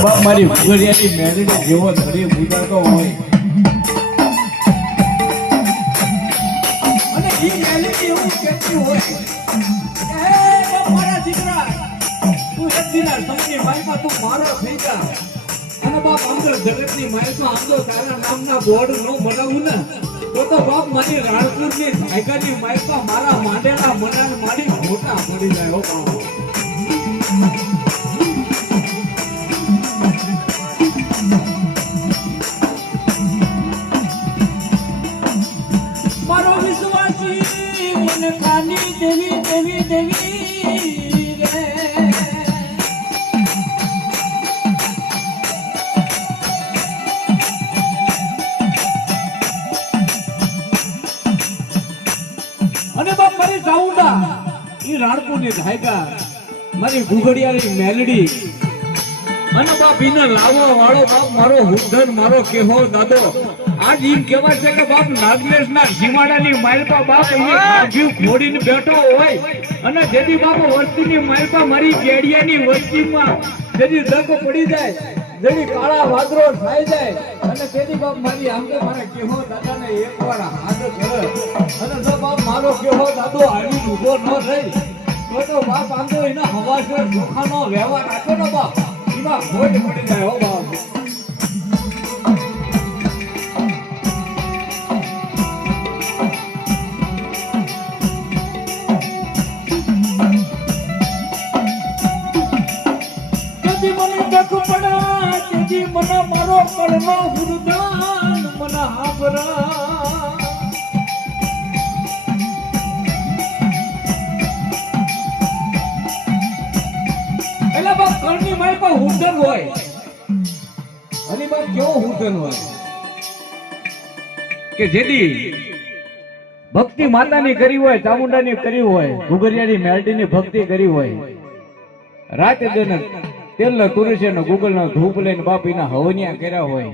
મારી ભૂગરિયાની મેરડી જેવો ધરી ગુજારતો હોય અને ઈ મેરડી એવું કહેતી હોય એ મારા દીકરા તું એક દિના સમની માઈમાં તું મારો થઈ જા અને બાપ આમદર જગતની માઈમાં આમદો તારા નામના બોર્ડ નો બનાવું ને તો બાપ મારી રાણપુરની ધાયકાની માઈમાં મારા માંડેલા મનાન મારી મોટા પડી જાય હો બાપ મારો વિશ્વાસી મને કાની દેવી દેવી દેવી રે અને બાપ મારી ચાઉંડા ઈ રાણપુરની ધાયકા મારી ઘુઘડિયાની મેલડી અને બાપ ઈને લાવવા વાળો બાપ મારો હુદ્ધન મારો કેહો દાદો આજ એમ કહેવાય છે કે બાપ નાગલેશના સીમાડાની માલપા બાપ અહીંયા ગાભ્યું ઘોડીને બેઠો હોય અને જેથી બાપ વસ્તીની માલપા મારી કેડિયાની વસ્તીમાં જેથી દગ પડી જાય જેથી કાળા વાદરો થાય જાય અને તેથી બાપ મારી આંગે મારા કેહો દાદાને એકવાર હાથ કરે અને જો બાપ મારો કેહો દાદો આવી ઊભો ન થઈ તો બાપ આંગે એના હવાસર જોખાનો વ્યવહાર રાખો ને બાપ એમાં ખોટ પડી જાય હો બાપ મને મારો કળનો હુરદાન મને હાબરા એલા બાપ કળની માય પર હુરદન હોય અને બાપ કેવો હુરદન હોય કે જેદી ભક્તિ માતાની કરી હોય ચામુંડાની કરી હોય ઘુઘરિયાની મેરડીની ભક્તિ કરી હોય રાતે દિન તેલ નો તુલસી નો ગૂગલ નો ધૂપ લઈને બાપ એના હવનિયા કર્યા હોય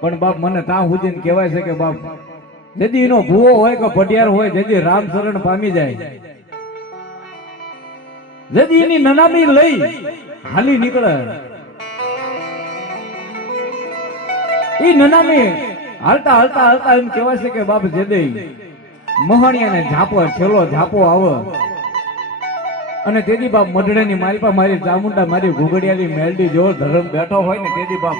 પણ બાપ મને ત્યાં સુધી કહેવાય છે કે બાપ જેદી એનો ભૂવો હોય કે પટિયાર હોય જેદી રામ શરણ પામી જાય જેદી એની નનામી લઈ હાલી નીકળે એ નનામી હાલતા હાલતા હાલતા એમ કહેવાય છે કે બાપ જેદી મહાણિયાને ઝાપો છેલ્લો ઝાપો આવે અને તેદી બાપ મઢડાની માલપા મારી ચામુંડા મારી ઘુઘડિયાની મેલડી જેવો ધર્મ બેઠો હોય ને તેદી બાપ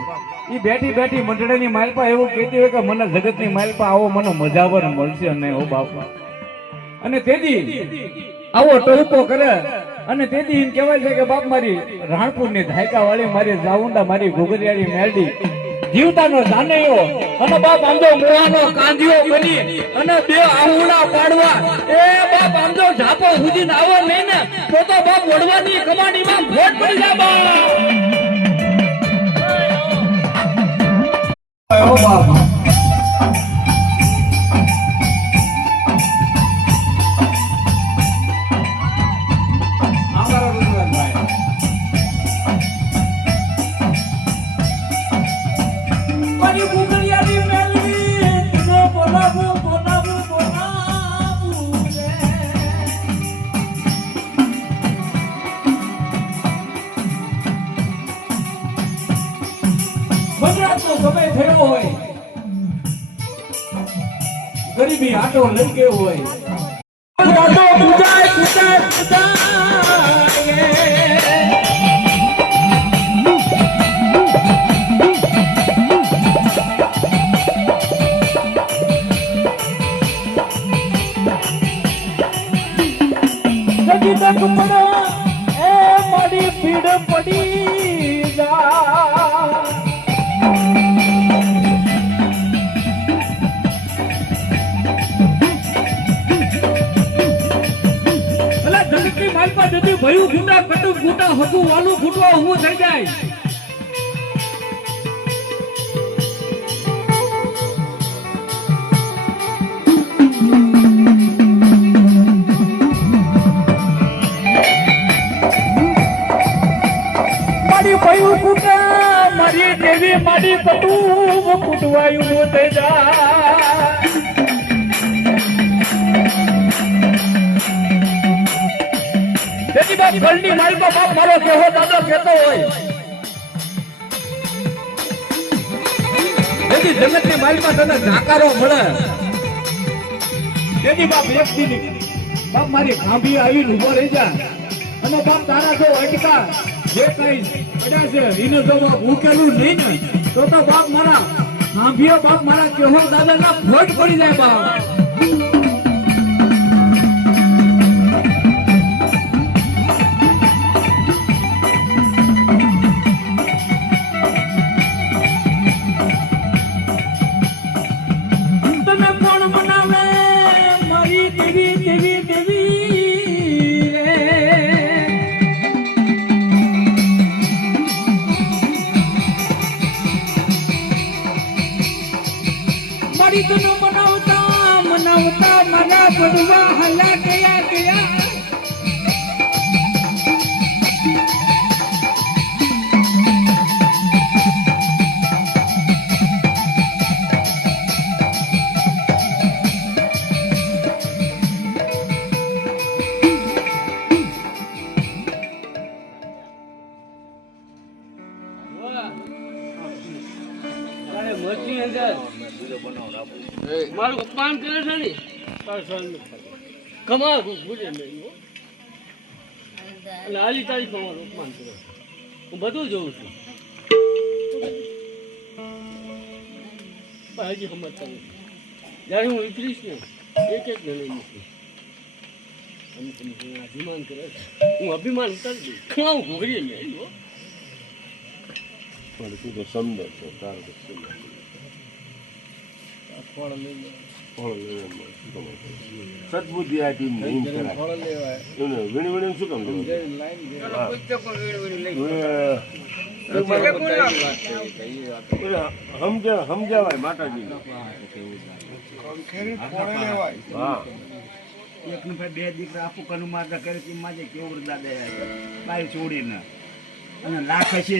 ઈ બેઠી બેઠી મઢડાની માલપા એવું કહેતી હોય કે મને જગતની માલપા આવો મને મજાવર મળશે નહીં હો બાપ અને તેદી આવો ટોપો કરે અને તેદી એમ કહેવાય છે કે બાપ મારી રાણપુરની ધાયકા વાળી મારી ચામુંડા મારી ઘુઘડિયાની મેલડી જીવતાનો જાનૈયો અને બાપ આમદો મોવાનો કાંધિયો બની અને બે આહુડા પાડવા એ બાપ આમદો ઝાપો હુજીને આવો નહીં ને તો બાપ વડવાની કમાણીમાં ફોટ પડી જાય બાપ ઓ બાપ સમય થયો હોય ગરીબી આટો લઈ ગયો હોય દાદો પૂજાય પૂજાય પૂજાય એ મારી પીડ પડી જા જતી ભયું ગુંડા કટુ ગુંડા હતું વાલું ફૂટવા હું થઈ જાય મારી ભયું ગુંડા મારી દેવી મારી કટુ ફૂટવાયું થઈ જાય તેની બાપ ઘરની માલમાં બાપ મારો કેહો દાદો કહેતો હોય જગતની માલિકમાં તને જાકારો મળે. તેથી બાપ એક દી બાપ મારી ખાંભી આવીને ઉભો રહી જા અને બાપ તારા જો અટકા જે કઈ પડ્યા છે એને જો બાપ ઉકેલું નહીં ને તો બાપ મારા ખાંભીઓ બાપ મારા કેહો દાદાના ફોટ પડી જાય બાપ. મનાવતા મારા પડવા હલા ગયા ગયા. મારું અપમાન કરે છે ને કમાલ ભૂલે નહીં અને આલી તારીખ મારું અપમાન કરે. હું બધું જોઉં છું પણ હજી સમજતા નથી. જ્યારે હું વિપરીશ ને એક એક ને લઈ મૂકીશ. અભિમાન કરે છે, હું અભિમાન ઉતારી દઉં. ખવાવું ઘોઘરીએ મેં પણ તું તો સમજે છે તારે તો સમજે ફળ લઈ સદબુદ્ધિ આ ટીમ નહીં કરાય ફળ લેવાય વીણી વીણી શું કામ લેવું? સમજાવાય માતાજી હા એક ને ભાઈ બે દીકરા આપું કનું મારતા કરે માજે કેવું દાદા બાઈ છોડીને અને રાખે છે